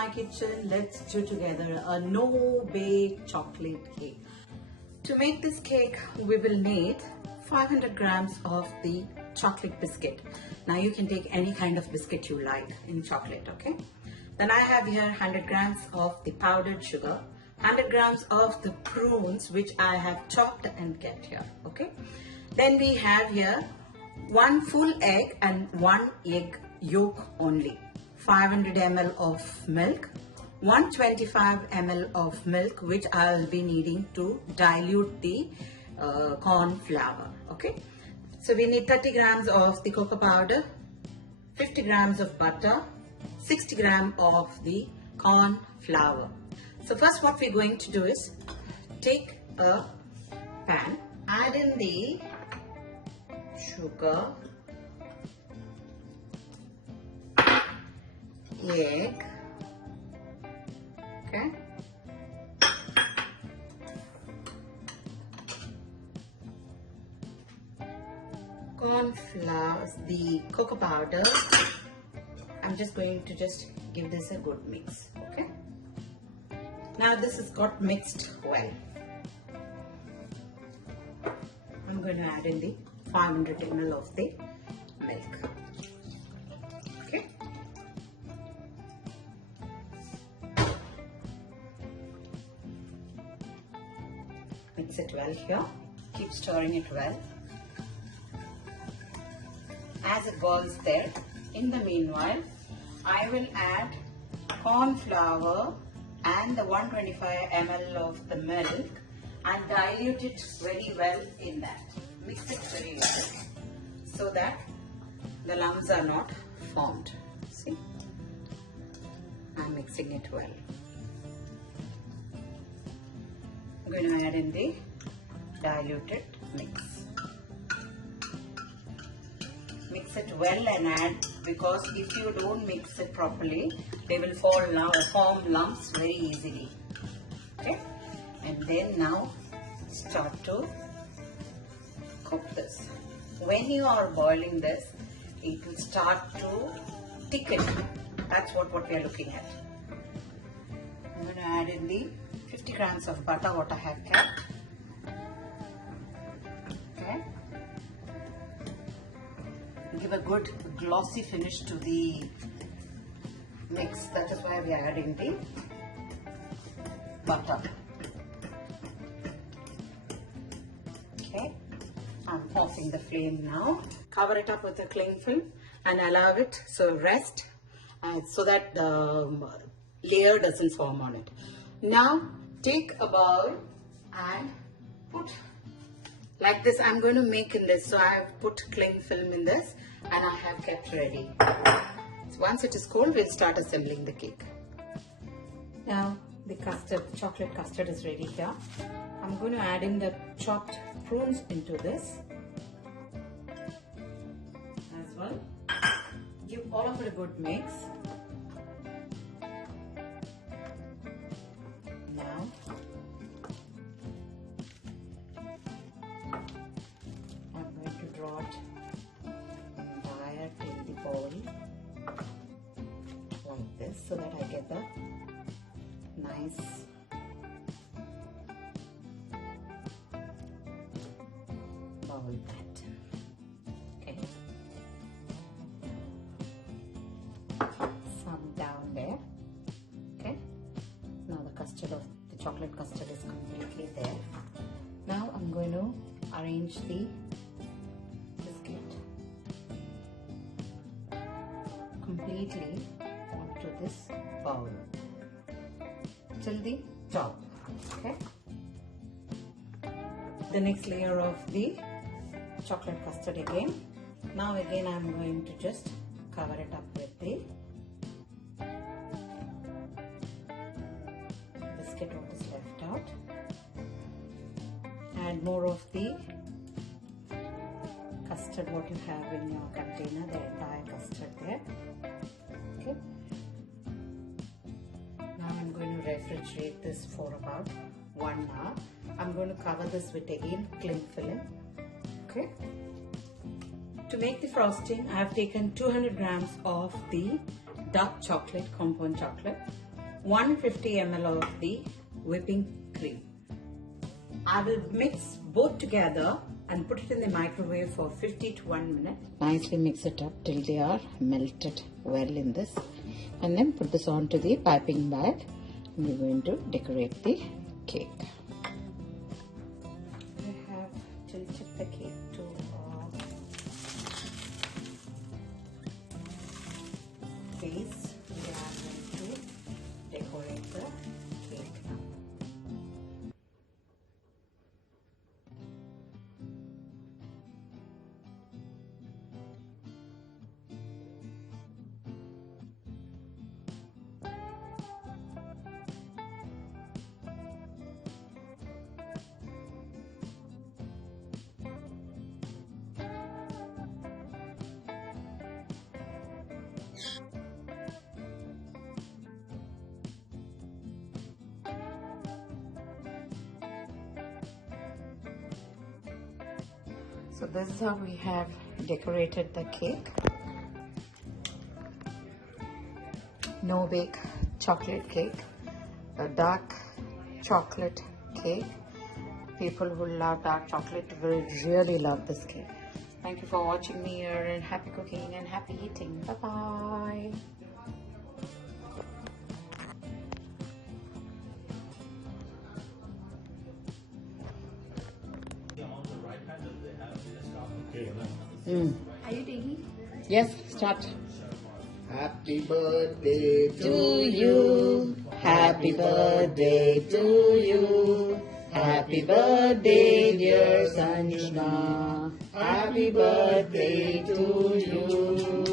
my kitchen. Let's do together a no-bake chocolate cake. To make this cake, we will need 500 grams of the chocolate biscuit. Now you can take any kind of biscuit you like in chocolate, okay? Then I have here 100 grams of the powdered sugar, 100 grams of the prunes which I have chopped and kept here, okay? Then we have here 1 full egg and 1 egg yolk only, 500 ml of milk, 125 ml of milk which I'll be needing to dilute the corn flour, okay? So we need 30 grams of the cocoa powder, 50 grams of butter, 60 grams of the corn flour. So first what we're going to do is take a pan, add in the sugar, egg, okay, corn flour, the cocoa powder. I'm just going to give this a good mix, okay? Now this has got mixed well. I'm going to add in the 500 ml of the milk, okay? Mix it well here. Keep stirring it well. As it boils there, in the meanwhile, I will add corn flour and the 125 ml of the milk and dilute it very well in that. Mix it very well so that the lumps are not formed. See, I'm mixing it well. I'm going to add in the diluted mix. Mix it well and add, because if you don't mix it properly, they will form lumps very easily. Okay, and then now start to cook this. When you are boiling this, it will start to thicken. That's what we are looking at. I'm going to add in the 50 grams of butter what I have kept. Okay. Give a good glossy finish to the mix. That is why we are adding the butter. Okay, I'm offing the flame now. Cover it up with a cling film and allow it so rest so that the layer doesn't form on it. Now take a bowl and put like this. I'm going to make in this, so I have put cling film in this and I have kept ready. So once it is cold, we'll start assembling the cake. Now the chocolate custard is ready here. I'm going to add in the chopped prunes into this as well. Give all of it a good mix. Now I'm going to draw it entire in the bowl like this so that I get the nice bowl pattern. Okay, some down there. Okay, now the custard of the chocolate custard is completely there. Now I'm going to arrange the biscuit completely onto this bowl till the top. Okay, the next layer of the chocolate custard again. Now again I'm going to just cover it up with the biscuit what is left out. Add more of the custard what you have in your container, the entire custard there. Okay, now I'm going to refrigerate this for about 1 hour. I'm going to cover this with again cling film. Okay, to make the frosting I have taken 200 grams of the dark chocolate, compound chocolate, 150 ml of the whipping cream. I will mix both together and put it in the microwave for 50 to 1 minute. Nicely mix it up till they are melted well in this, and then put this onto the piping bag. We're going to decorate the cake. I have tilted the cake to base. We are going to decorate the cake now. So this is how we have decorated the cake. No bake chocolate cake, a dark chocolate cake. People who love dark chocolate will really love this cake. Thank you for watching me here, and happy cooking and happy eating. Bye bye. Are you taking? Yes, start. Happy birthday To you, happy birthday to you. Happy birthday, dear Sanjana. Happy birthday to you.